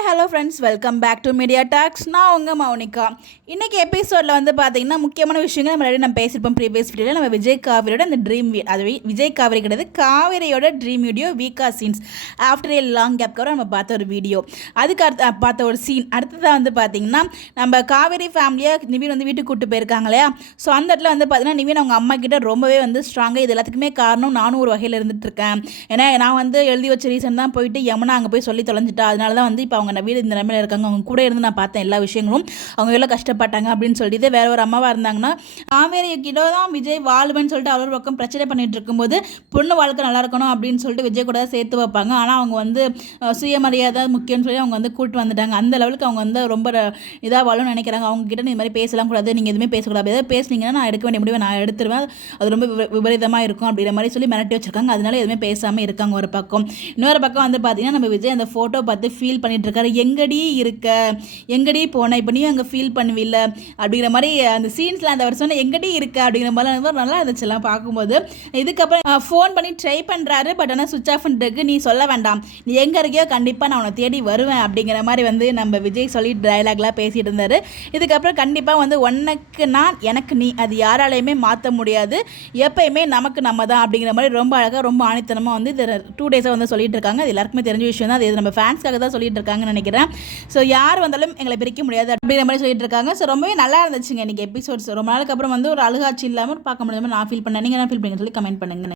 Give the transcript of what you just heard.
Hi hello friends, welcome back to media talks. நான் உங்கள் மௌனிகா. இன்றைக்கி எபிசோடில் வந்து பார்த்திங்கன்னா முக்கியமான விஷயங்கள் நம்ம பேசியிருப்போம். ப்ரீவியஸ் வீடியோவில் நம்ம விஜய் காவிரியோட அந்த ட்ரீம் அது விஜய் காவிரி கிடையாது, காவிரியோட ட்ரீம் வீடியோ வீக்கா சீன்ஸ் ஆஃப்டர் ஏ லாங் கேப்க்கு நம்ம பார்த்த ஒரு வீடியோ, அதுக்கு பார்த்த ஒரு சீன். அடுத்ததாக வந்து பார்த்திங்கன்னா நம்ம காவிரி ஃபேமிலியாக நிவின் வந்து வீட்டுக்கு கூப்பிட்டு போயிருக்காங்க இல்லையா. ஸோ அந்த இடத்துல வந்து பார்த்திங்கன்னா நிவின் அவங்க அம்மா கிட்ட ரொம்பவே வந்து ஸ்ட்ராங்காக இது எல்லாத்துக்குமே காரணம் நானும் ஒரு வகையில் இருந்துகிட்ருக்கேன். ஏன்னா நான் வந்து எழுதி வச்ச ரீசன் தான் போயிட்டு யமுனா அங்கே போய் சொல்லி தொலைஞ்சிட்டா, அதனால தான் வந்து இப்போ அவங்க வீடு இந்த நிலைமையில் இருக்காங்க. அவங்க கூட இருந்து நான் பார்த்தேன் எல்லா விஷயங்களும், அவங்க எவ்வளோ கஷ்டப்பட்டாங்க அப்படின்னு சொல்லிட்டு. வேற ஒரு அம்மாவாக இருந்தாங்கன்னா காவேரி கிட்ட தான் விஜய் வாழ்வேன்னு சொல்லிட்டு அவர் பக்கம் பிரச்சனை பண்ணிட்டு இருக்கும்போது பொண்ணு வாழ்க்கை நல்லா இருக்கணும் அப்படின்னு சொல்லிட்டு விஜய் கூட சேர்த்து வைப்பாங்க. ஆனால் அவங்க வந்து சுயமரியாதை முக்கியம்னு சொல்லி அவங்க வந்து கூப்பிட்டு வந்துட்டாங்க. அந்த லெவலுக்கு அவங்க வந்து ரொம்ப இதாக வாழும்னு நினைக்கிறாங்க. அவங்க கிட்ட இந்த மாதிரி பேசலாம் கூடாது, நீங்கள் எதுவுமே பேசக்கூடாது, எதாவது பேசுனீங்கன்னா நான் எடுக்க வேண்டிய முடிவை நான் எடுத்துருவேன், அது ரொம்ப விபரீதமாக இருக்கும் அப்படிங்கிற மாதிரி சொல்லி மிரட்டி வச்சிருக்காங்க. அதனால எதுவுமே பேசாமல் இருக்காங்க ஒரு பக்கம். இன்னொரு பக்கம் வந்து பார்த்தீங்கன்னா நம்ம விஜய் அந்த ஃபோட்டோ பார்த்து ஃபீல் பண்ணிட்டு இருக்காரு. எங்கடி இருக்க, எங்கடி போன, இப்போ நீ அங்கே ஃபீல் பண்ணுவில்ல அப்படிங்கிற மாதிரி அந்த சீன்ஸில் அந்த வருஷம் எங்கடி இருக்க அப்படிங்கிற மாதிரி நல்லா இருந்துச்சு எல்லாம் பார்க்கும்போது. இதுக்கப்புறம் ஃபோன் பண்ணி ட்ரை பண்ணுறாரு, பட் ஆனால் சுவிச் ஆஃப் பண்ணிட்டு நீ சொல்ல வேண்டாம், நீ எங்கே இருக்கியோ கண்டிப்பாக நான் உன்னை தேடி வருவேன் அப்படிங்கிற மாதிரி வந்து நம்ம விஜய் சொல்லி டயலாக்லாம் பேசிகிட்டு இருந்தார். இதுக்கப்புறம் கண்டிப்பாக வந்து உனக்கு நான் எனக்கு நீ, அது யாராலையுமே மாற்ற முடியாது, எப்பயுமே நமக்கு நம்ம தான் அப்படிங்கிற மாதிரி ரொம்ப அழகாக ரொம்ப ஆணித்தனமாக வந்து இது 2 டேஸாக வந்து சொல்லிட்டு இருக்காங்க. அது எல்லாருக்குமே தெரிஞ்ச விஷயம் தான். அது நம்ம ஃபேன்ஸ்க்காக தான் சொல்லிட்டு இருக்காங்கன்னு நினைக்கிறேன். ஸோ யார் வந்தாலும் எங்களை பிரிக்க முடியாது அப்படிங்கிற மாதிரி சொல்லிட்டு இருக்காங்க. ஸோ ரொம்பவே நல்லா இருந்துச்சுங்க இன்றைக்கி எபிசோட்ஸ். ரொம்ப நாளுக்கு அப்புறம் வந்து ஒரு அழுகாட்சி இல்லாமல் பார்க்க முடியாமல் நான் ஃபீல் பண்ணேன். நீங்கள் என்ன ஃபீல் பண்ணுங்க சொல்லி கமெண்ட் பண்ணுங்க.